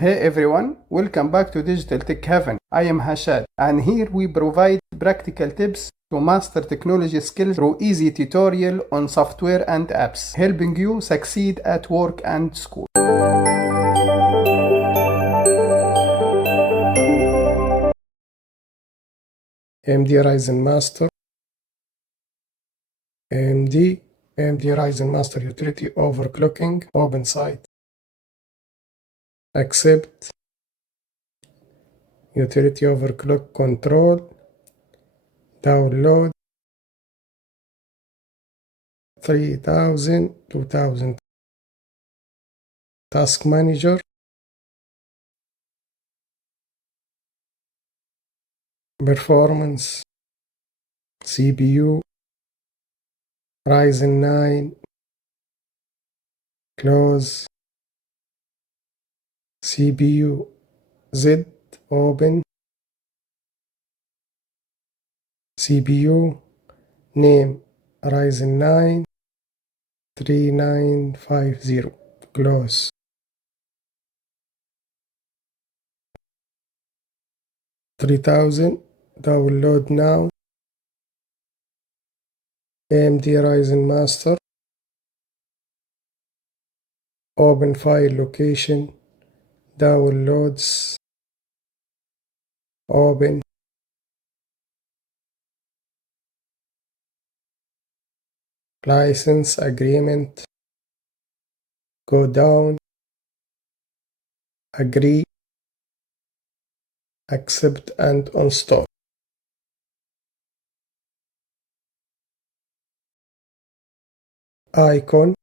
Hey everyone, welcome back to Digital Tech Heaven. I am Hashad, and here we provide practical tips to master technology skills through easy tutorial on software and apps, helping you succeed at work and school. AMD Ryzen Master, AMD Ryzen Master Utility Overclocking, open site. Accept Utility Overclock Control, download 3000, 2000. Task Manager, Performance, CPU, Ryzen 9, close, CPU, Z, open, CPU, name, Ryzen 9, 3950, close. $3,000, download now. AMD Ryzen Master, open file location, downloads, open, license agreement, go down, agree, accept and install. Icon,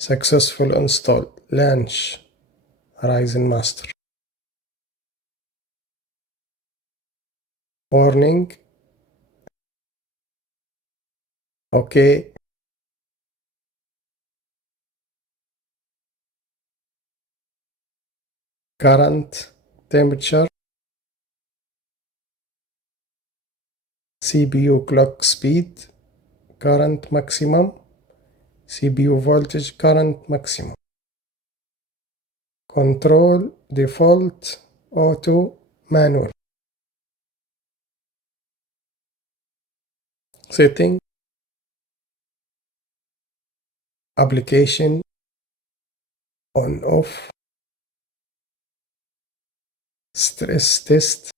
successful install, launch Ryzen Master. Warning, OK. Current temperature, CPU clock speed, current maximum, CPU voltage current maximum. Control, default, auto, manual. Setting, application, on off, stress test,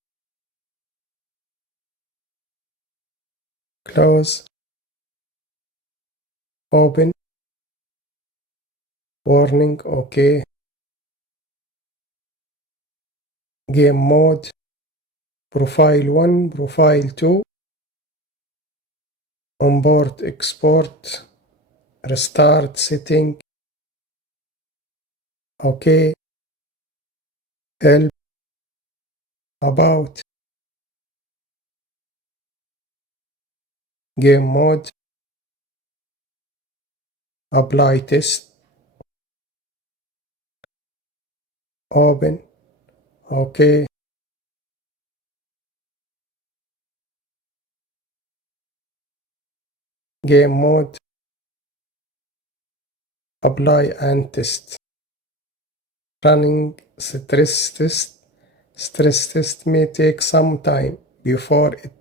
close, open, warning, OK. Game mode, profile 1, profile 2, onboard export, restart setting, OK. Help, about, game mode, apply test, open, OK. Game mode, apply and test. Running stress test. Stress test may take some time before it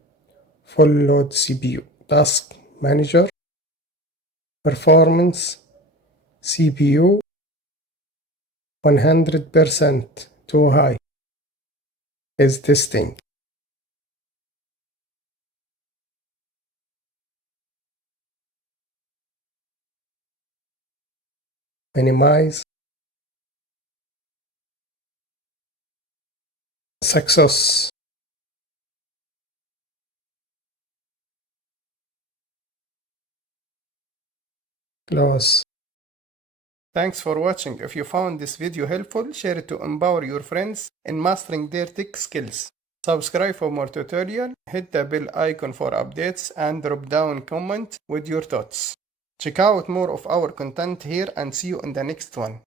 full load CPU. Task Manager, performance, CPU 100% too high, is testing. Minimize, success. Close. Thanks for watching. If you found this video helpful, share it to empower your friends in mastering their tech skills. Subscribe for more tutorial, hit the bell icon for updates, and drop down comment with your thoughts. Check out more of our content here and see you in the next one.